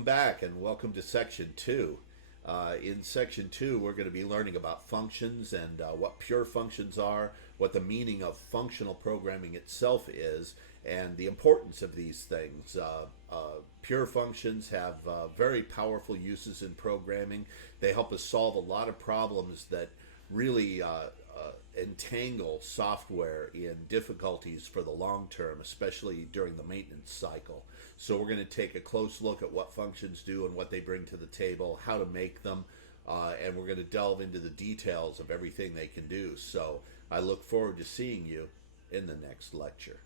Welcome back and welcome to Section 2. In Section 2, we're going to be learning about functions and what pure functions are, what the meaning of functional programming itself is, and the importance of these things. Pure functions have very powerful uses in programming. They help us solve a lot of problems that really entangle software in difficulties for the long term, especially during the maintenance cycle. So we're going to take a close look at what functions do and what they bring to the table, how to make them, and we're going to delve into the details of everything they can do. So I look forward to seeing you in the next lecture.